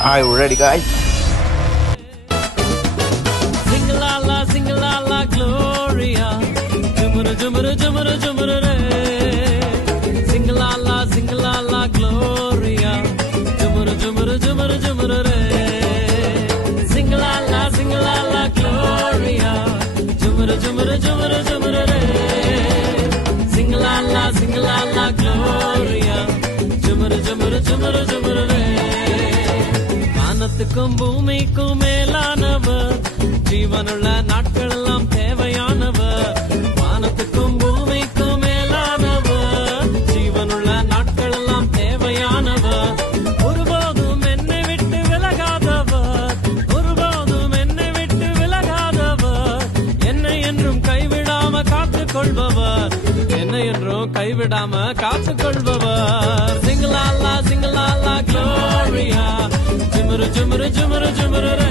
Are you ready, guys? Sing la la Gloria, jumru jumru jumru jumru re. Sing la la Gloria, jumru jumru jumru jumru re. Sing la la Gloria, jumru jumru jumru jumru re. Sing la la Gloria, jumru jumru jumru jumru re. வானத்துக்கும் பூமிக்கும் மேலானவர், ஜீவனுள்ள நாட்கள் எல்லாம் தேவையானவர். வானத்துக்கும் பூமிக்கும் மேலானவர், ஜீவனுள்ள நாட்கள் எல்லாம் தேவையானவர். ஒருபோதும் என்னை விட்டு விலகாதவர், ஒருபோதும் என்னை விட்டு விலகாதவர். என்னை என்றும் கைவிடாம காத்துக் கொள்பவர், என்னை என்றும் கைவிடாம காத்துக் கொள்பவர். சிங்கலாலா சிங்கலாலா Gloria, jumru jumru jumru jumru re.